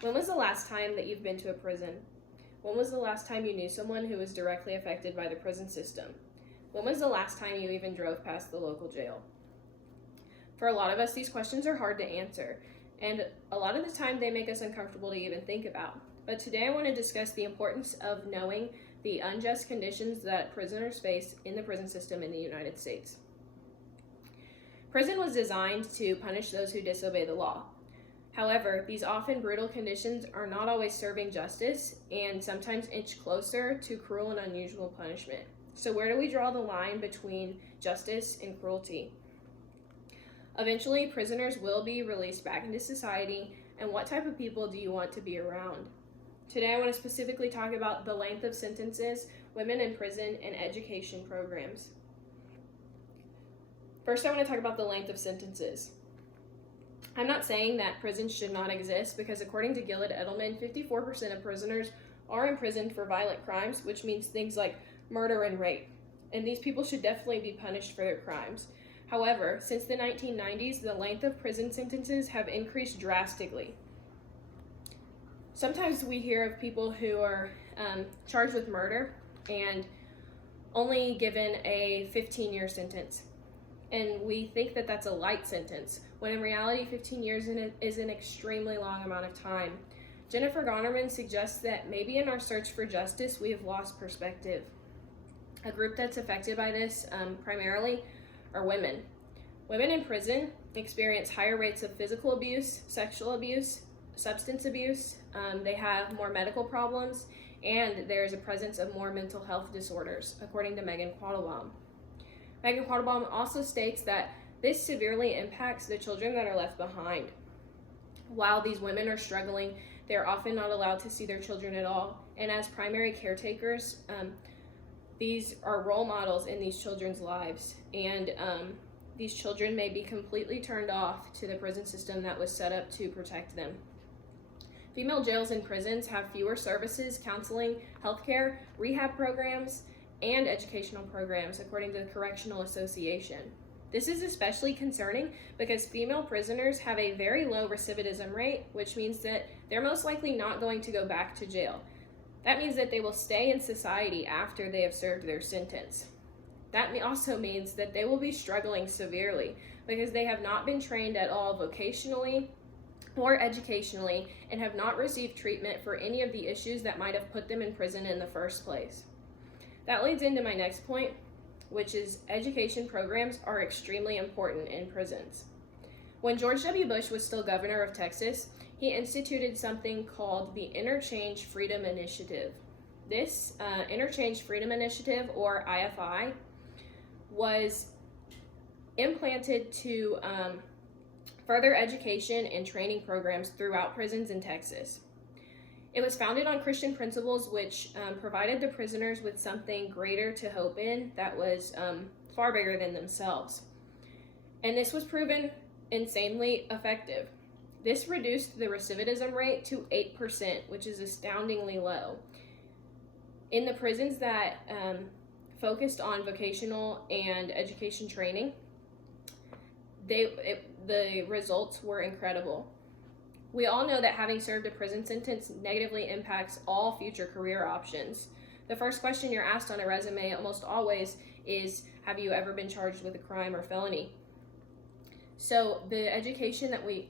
When was the last time that you've been to a prison? When was the last time you knew someone who was directly affected by the prison system? When was the last time you even drove past the local jail? For a lot of us, these questions are hard to answer, and a lot of the time they make us uncomfortable to even think about. But today I want to discuss the importance of knowing the unjust conditions that prisoners face in the prison system in the United States. Prison was designed to punish those who disobey the law. However, these often brutal conditions are not always serving justice and sometimes inch closer to cruel and unusual punishment. So where do we draw the line between justice and cruelty? Eventually, prisoners will be released back into society, and what type of people do you want to be around? Today I want to specifically talk about the length of sentences, women in prison, and education programs. First, I want to talk about the length of sentences. I'm not saying that prisons should not exist, because according to Gillett Edelman, 54% of prisoners are imprisoned for violent crimes, which means things like murder and rape. And these people should definitely be punished for their crimes. However, since the 1990s, the length of prison sentences have increased drastically. Sometimes we hear of people who are charged with murder and only given a 15-year sentence. And we think that that's a light sentence, when in reality 15 years is an extremely long amount of time. Jennifer Gonnerman suggests that maybe in our search for justice we have lost perspective. A group that's affected by this primarily are women. Women in prison experience higher rates of physical abuse, sexual abuse, substance abuse. They have more medical problems, and there's a presence of more mental health disorders, according to Megan Quattlebaum. Megan Quattlebaum also states that this severely impacts the children that are left behind. While these women are struggling, they're often not allowed to see their children at all, and as primary caretakers, these are role models in these children's lives, and these children may be completely turned off to the prison system that was set up to protect them. Female jails and prisons have fewer services, counseling, healthcare, rehab programs, and educational programs, according to the Correctional Association. This is especially concerning because female prisoners have a very low recidivism rate, which means that they're most likely not going to go back to jail. That means that they will stay in society after they have served their sentence. That also means that they will be struggling severely because they have not been trained at all vocationally or educationally and have not received treatment for any of the issues that might have put them in prison in the first place. That leads into my next point, which is education programs are extremely important in prisons. When George W. Bush was still governor of Texas, he instituted something called the Interchange Freedom Initiative. This Interchange Freedom Initiative, or IFI, was implanted to further education and training programs throughout prisons in Texas. It was founded on Christian principles, which provided the prisoners with something greater to hope in that was far bigger than themselves. And this was proven insanely effective. This reduced the recidivism rate to 8%, which is astoundingly low. In the prisons that focused on vocational and education training, the results were incredible. We all know that having served a prison sentence negatively impacts all future career options. The first question you're asked on a resume almost always is, have you ever been charged with a crime or felony? So the education that we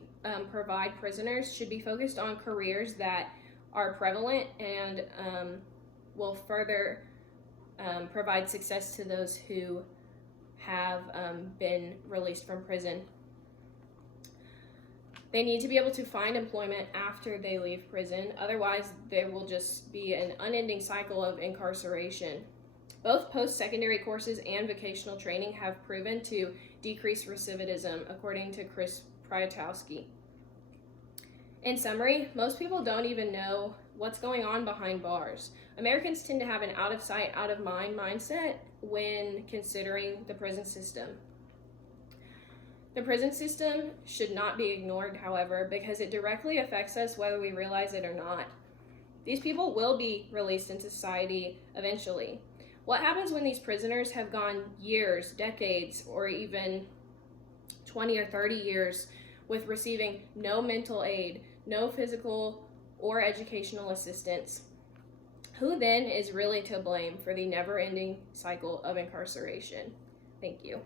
provide prisoners should be focused on careers that are prevalent and will further provide success to those who have been released from prison. They need to be able to find employment after they leave prison, otherwise there will just be an unending cycle of incarceration. Both post-secondary courses and vocational training have proven to decrease recidivism, according to Chris Pryatowski. In summary, most people don't even know what's going on behind bars. Americans tend to have an out-of-sight, out-of-mind mindset when considering the prison system. The prison system should not be ignored, however, because it directly affects us whether we realize it or not. These people will be released into society eventually. What happens when these prisoners have gone years, decades, or even 20 or 30 years with receiving no mental aid, no physical or educational assistance, who then is really to blame for the never-ending cycle of incarceration? Thank you.